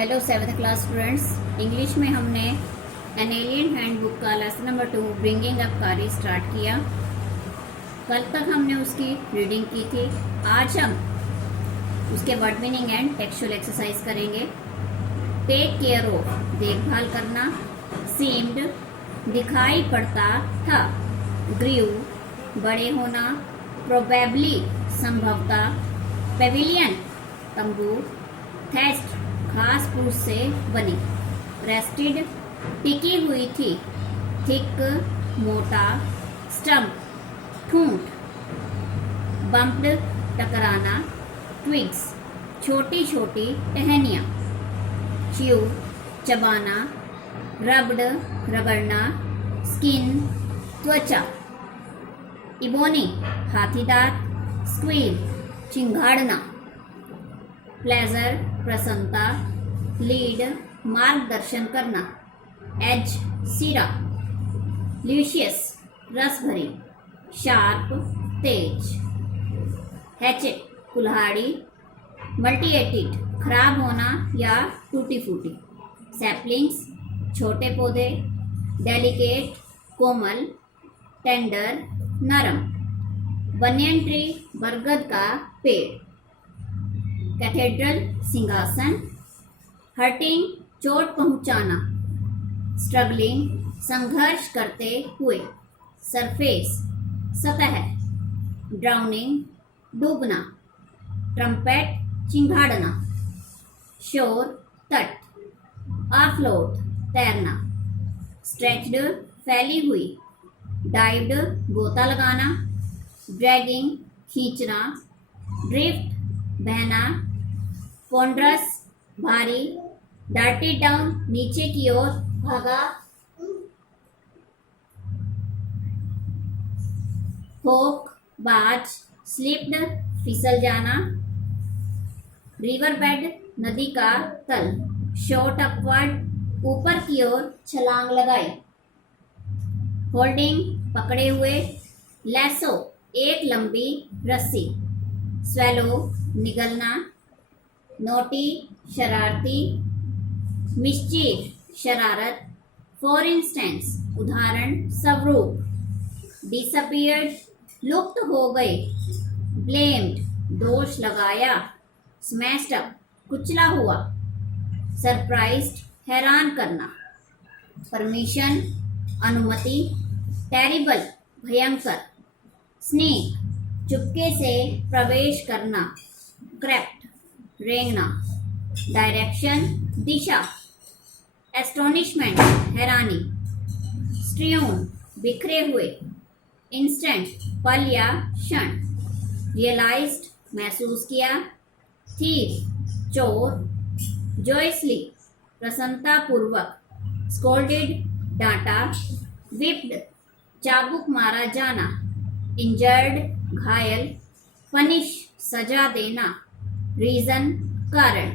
Hello 7th class students. English में हमने an alien handbook का लेसन नंबर 2 ब्रिंगिंग अप कारी स्टार्ट किया। कल तक हमने उसकी रीडिंग की थी। आज हम उसके word meaning and textual exercise करेंगे। टेक केयर ऑफ देखभाल करना, सीम्ड दिखाई पड़ता था, ग्रीव बड़े होना, प्रोबेबली संभवतः, पेविलियन तंबू, थेस्ट घास फूस से बनी, रेस्टेड टिकी हुई थी, थिक मोटा, स्टम्प ठूंठ, बम्प्ड टकराना, ट्विग्स छोटी छोटी टहनियाँ, च्यू चबाना, रब्ड रगड़ना, स्किन त्वचा, इबोनी हाथी दांत, स्क्वील चिंगाड़ना, प्लेजर प्रसन्नता, लीड मार्गदर्शन करना, एज सिरा, ल्यूशियस रस भरी, शार्प तेज, हैचेट कुल्हाड़ी, मल्टीएटेड खराब होना या टूटी फूटी, सैपलिंग्स छोटे पौधे, डेलिकेट कोमल, टेंडर नरम, बनियन ट्री बरगद का पेड़, कैथेड्रल सिंहासन, हर्टिंग चोट पहुंचाना, स्ट्रगलिंग संघर्ष करते हुए, सरफेस सतह, ड्राउनिंग डूबना, ट्रम्पेट चिंगाड़ना, शोर तट, ऑफलोट तैरना, स्ट्रेच्ड फैली हुई, डाइव्ड गोता लगाना, ड्रैगिंग खींचना, ड्रिफ्ट बहना, पोंड्रस भारी, डार्टेड डाउन नीचे की ओर भागा, होक बाज, स्लिप्ड फिसल जाना, रिवर बेड नदी का तल, शॉट अपवर्ड ऊपर की ओर छलांग लगाई, होल्डिंग पकड़े हुए, लैसो एक लंबी रस्सी, स्वेलो निगलना, नोटी शरारती, मिस्चीफ शरारत, फॉर इंस्टेंस उदाहरण स्वरूप, डिसअपीयर्ड लुप्त हो गए, ब्लेम्ड दोष लगाया, स्मैश्ड अप कुचला हुआ, सरप्राइज्ड हैरान करना, परमिशन अनुमति, टेरिबल भयंकर, स्नेक चुपके से प्रवेश करना, क्रेप्ट रेंगना, डायरेक्शन दिशा, एस्टोनिशमेंट हैरानी, स्ट्रियून बिखरे हुए, इंस्टेंट पल या क्षण, रियलाइज्ड महसूस किया, थीफ चोर, जॉयसली प्रसन्नता पूर्वक, स्कोल्डेड डांटा, विप्ड चाबुक मारा जाना, इंजर्ड घायल, पनिश सजा देना, रीजन कारण,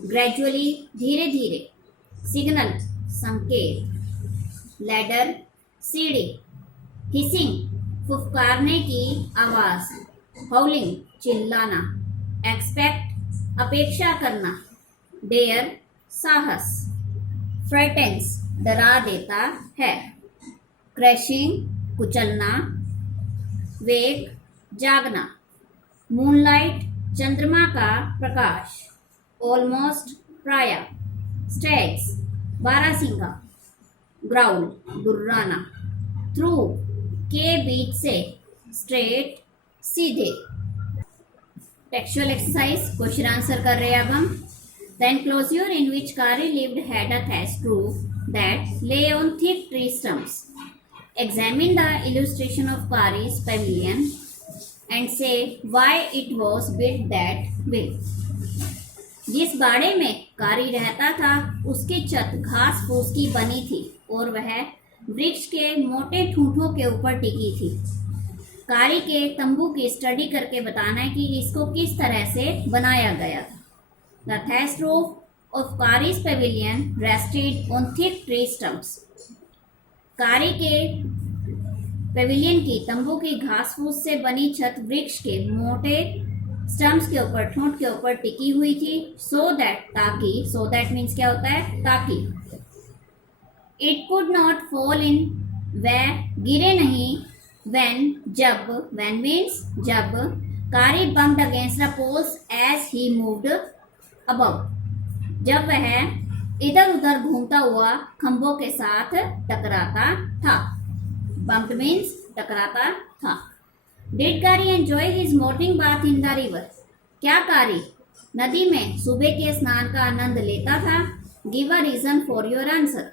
ग्रेजुअली धीरे धीरे, सिग्नल संकेत, लैडर सीढ़ी, हिसिंग फुफकारने की आवाज, हाउलिंग चिल्लाना, एक्सपेक्ट अपेक्षा करना, डेयर साहस, फ्रेटेंस डरा देता है, क्रैशिंग कुचलना, वेक जागना, मूनलाइट चंद्रमा का प्रकाश, ऑलमोस्ट प्राय, स्टैग्स बारासिंगा, ग्राउल गुर्राना, थ्रू के बीच से, स्ट्रेट सीधे। टेक्सचुअल एक्सरसाइज क्वेश्चन आंसर कर रहे हैं अब हम। द एनक्लोजर इन विच कारी lived had a thatched roof that lay on thick tree stumps. Examine the illustration of Kari's pavilion and say why it was built that way. जिस बाड़े में कारी रहता था उसकी छत घास फूस की बनी थी और वह वृक्ष के मोटे ठूंठों के ऊपर टिकी थी। कारी के तंबू की स्टडी करके बताना है कि इसको किस तरह से बनाया गया था। The thatched roof of Kari's pavilion rested on thick tree stumps. कारी के पेविलियन की तंबू की घास फूस से बनी छत वृक्ष के मोटे स्टम्प्स के ऊपर, ठूंठ के ऊपर टिकी हुई थी। सो दैट, ताकि, सो दैट मीन्स क्या होता है, ताकि। It could not fall in, वह गिरे नहीं। व्हेन, जब, व्हेन मीन्स जब। Kari bumped against the poles as he moved above, जब वह इधर उधर घूमता हुआ खंभों के साथ टकराता था। बम्प्ड मीन्स टकराता था। डिड कारी enjoy his morning bath in the river, क्या कारी नदी में सुबह के स्नान का आनंद लेता था। Give a reason for your answer.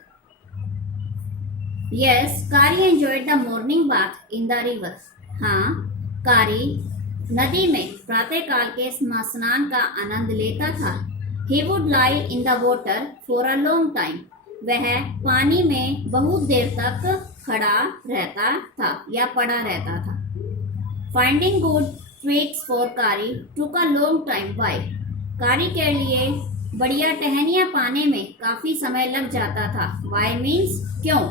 Yes, Kari enjoyed the morning bath in the river, हाँ कारी नदी में प्रातःकाल के स्नान का आनंद लेता था। He would lie in the water for a long time, वह पानी में बहुत देर तक खड़ा रहता था या पड़ा रहता था। Finding good twigs for Kari took a long time. Why? कारी के लिए बढ़िया टहनियाँ पाने में काफी समय लग जाता था। Why means क्यों।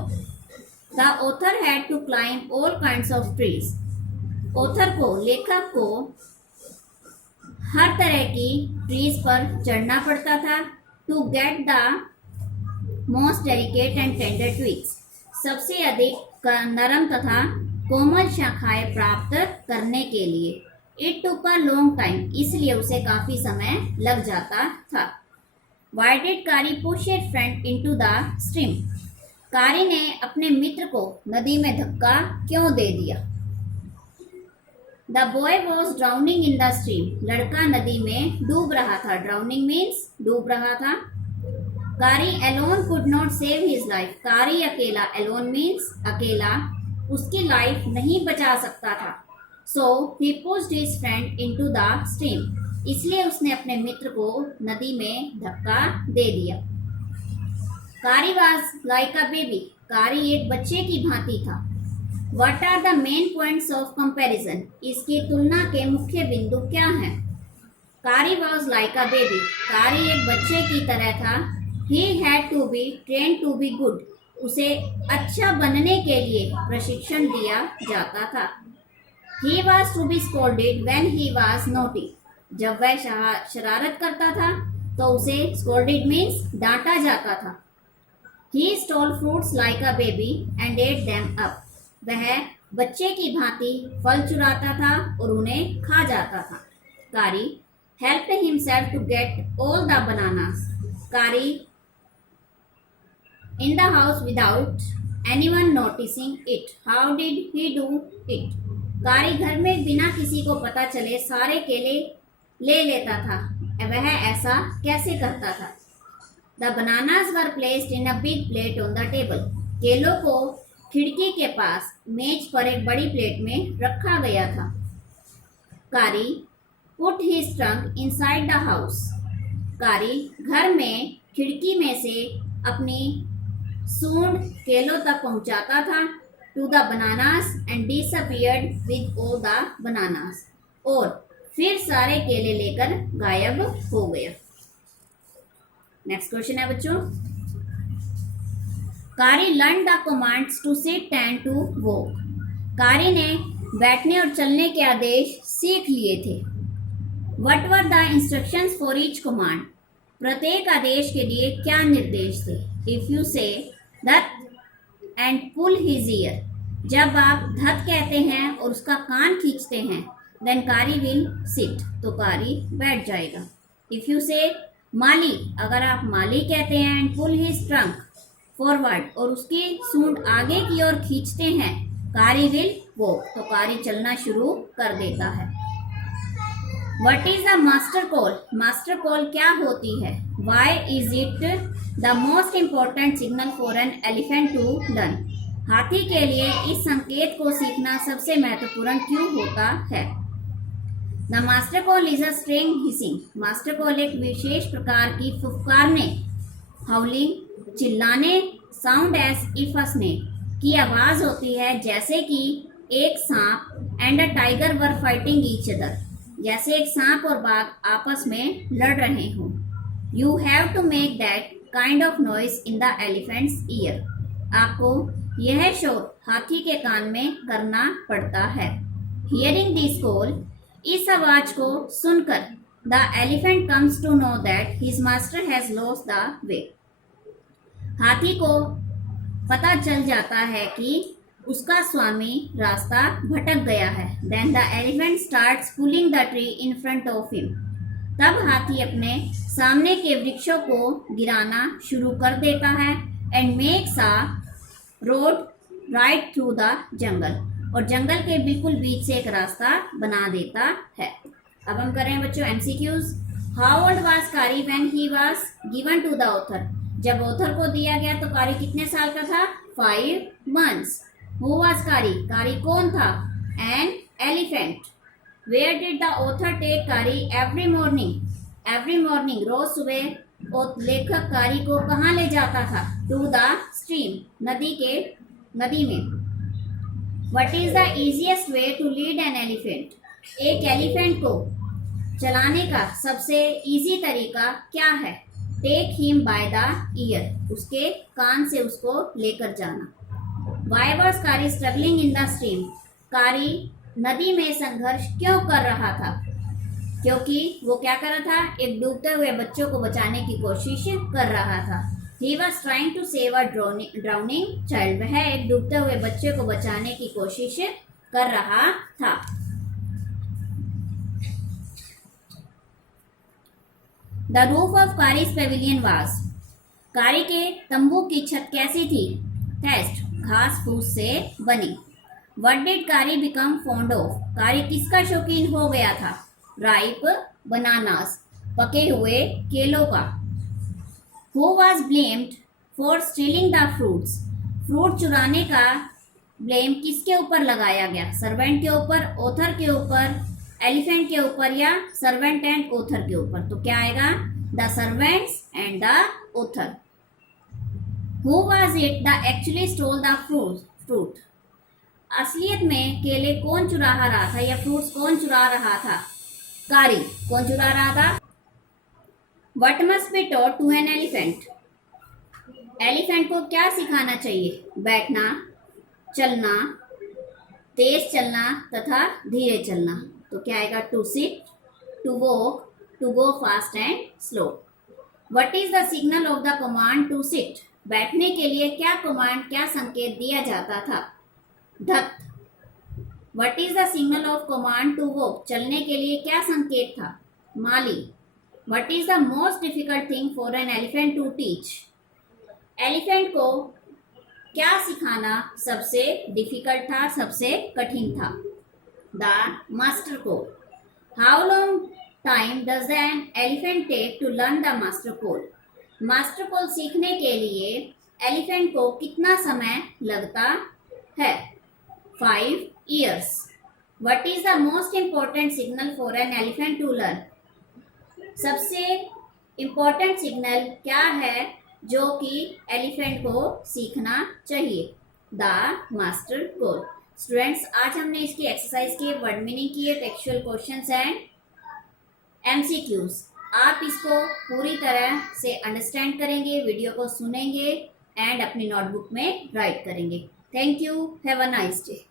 The author had to climb all kinds of trees. author को, लेखक को हर तरह की ट्रीज पर चढ़ना पड़ता था। To get the most delicate and tender twigs, सबसे अधिक नरम तथा कोमल शाखाएं प्राप्त करने के लिए। It took a long time, इसलिए उसे काफी समय लग जाता था। वाई डिड कारी push his friend into the stream, कारी ने अपने मित्र को नदी में धक्का क्यों दे दिया। The boy was drowning in the stream, लड़का नदी में डूब रहा था। ड्राउनिंग मीन्स डूब रहा था। Kari alone could not save his life, Kari अकेला, एलोन मीन्स अकेला, उसकी लाइफ नहीं बचा सकता था। So he pushed his friend into the stream, इसलिए उसने अपने मित्र को नदी में धक्का दे दिया। कारी वॉज लाइक अ बेबी, कारी एक बच्चे की भांति था। What are the main points of comparison? इसकी तुलना के मुख्य बिंदु क्या हैं? कारी was like a baby, कारी एक बच्चे की तरह था। He had to be trained to be good, उसे अच्छा बनने के लिए प्रशिक्षण दिया जाता था। He was to be scolded when he was naughty, जब वह शरारत करता था तो उसे scolded means डांटा जाता था। He stole fruits like a baby and ate them up, वह बच्चे की भांति फल चुराता था और उन्हें खा जाता था। कारी helped himself to get all the bananas, कारी in the house without anyone noticing it. How did he do it? कारी घर में बिना किसी को पता चले सारे केले ले लेता था। वह ऐसा कैसे करता था। The bananas were placed in a big plate on the table, केलों को खिड़की के पास मेज पर एक बड़ी प्लेट में रखा गया था। कारी put his trunk inside the house, कारी घर में खिड़की में से अपनी सूंड केलों तक पहुंचाता था। To the bananas and disappeared with all the bananas, और फिर सारे केले लेकर गायब हो गया। नेक्स्ट क्वेश्चन है बच्चों, Kari learn the commands to sit and to walk, Kari ने बैठने और चलने के आदेश सीख लिए थे। What were the instructions for each command, प्रत्येक आदेश के लिए क्या निर्देश थे। इफ यू से धत एंड पुल हिज ईयर, जब आप धत कहते हैं और उसका कान खींचते हैं, देन कारी विल सिट, तो कारी बैठ जाएगा। इफ यू से माली, अगर आप माली कहते हैं and pull his trunk forward, और उसकी सूंड आगे की ओर खींचते हैं, कारी विल वॉक, तो कारी चलना शुरू कर देता है। What is the master call, master call क्या होती है। Why is it the most important signal for an elephant to learn, हाथी के लिए इस संकेत को सीखना सबसे महत्वपूर्ण क्यों होता है। The master call is a strange hissing, master call एक विशेष प्रकार की फुफकारने, हाउलिंग चिल्लाने, sound as if a snake की आवाज होती है जैसे कि एक सांप and a tiger were fighting each other, जैसे एक सांप और बाघ आपस में लड़ रहे हों। You have to make that kind of noise in the elephant's ear, आपको यह शोर हाथी के कान में करना पड़ता है। हियरिंग दिस कॉल इस आवाज को सुनकर the elephant comes to know that his master has lost the way. हाथी को पता चल जाता है कि उसका स्वामी रास्ता भटक गया है। Then the elephant starts pulling the tree in front of him. तब हाथी अपने सामने के वृक्षों को गिराना शुरू कर देता है and makes a road right through the jungle, और जंगल के बिल्कुल बीच से एक रास्ता बना देता है। अब हम कर रहे हैं बच्चों MCQs. How old was Kari when he was given to the author. जब ऑथर को दिया गया तो कारी कितने साल का था? 5 months। हु वाज कारी? कारी कौन था? An elephant. Where did the author take Kari every morning? Every morning, रोज सुबह और लेखक कारी को कहाँ ले जाता था? टू द स्ट्रीम, नदी में। What is the easiest way to lead an elephant? एक एलिफेंट को चलाने का सबसे इजी तरीका क्या है? Take him by the ear, उसके कान से उसको लेकर जाना। Why was Kari struggling in the stream? कारी नदी में संघर्ष क्यों कर रहा था? क्योंकि वो क्या कर रहा था? एक डूबते हुए बच्चों को बचाने की कोशिश कर रहा था। He was trying to save a drowning child. वह एक डूबते हुए बच्चे को बचाने की कोशिश कर रहा था। The roof of Kari's pavilion was. कारी के तंबू की छत कैसी थी? Thatched, घास फूस से बनी। What did Kari become fond of? कारी किसका शौकीन हो गया था? Ripe bananas, पके हुए केलों का। Who was blamed for stealing the fruits? Fruit चुराने का ब्लेम किसके ऊपर लगाया गया? सर्वेंट के ऊपर, ऑथर के ऊपर, एलिफेंट के ऊपर या सर्वेंट एंड ऑथर के ऊपर? तो क्या आएगा? The servants and the author. Who was it that actually stole the fruit? असलियत में केले कौन चुरा रहा था या फ्रूट्स कौन चुरा रहा था? कारी। कौन चुरा रहा था? What must be taught to an elephant? Elephant को क्या सिखाना चाहिए? बैठना, चलना, तेज चलना तथा धीरे चलना। तो क्या आएगा? To sit, to walk, to go fast and slow. What is the signal of the command to sit? बैठने के लिए क्या कमांड, क्या संकेत दिया जाता था? धत। What is the signal of command to walk? चलने के लिए क्या संकेत था? माली। What is the most difficult thing for an elephant to teach? एलिफेंट को क्या सिखाना सबसे डिफिकल्ट था, सबसे कठिन था? The master code. How long time does an elephant take to learn the master code? Master code सीखने के लिए एलिफेंट को कितना समय लगता है? 5 years। What is the most important signal for an elephant to learn? सबसे इम्पोर्टेंट सिग्नल क्या है जो कि एलिफेंट को सीखना चाहिए? The master code. स्टूडेंट्स, आज हमने इसकी एक्सरसाइज की वर्ड मीनिंग किए, टेक्सचुअल क्वेश्चंस एंड एमसीक्यूज। आप इसको पूरी तरह से अंडरस्टैंड करेंगे, वीडियो को सुनेंगे एंड अपनी नोटबुक में राइट करेंगे। Thank you. Have a nice day.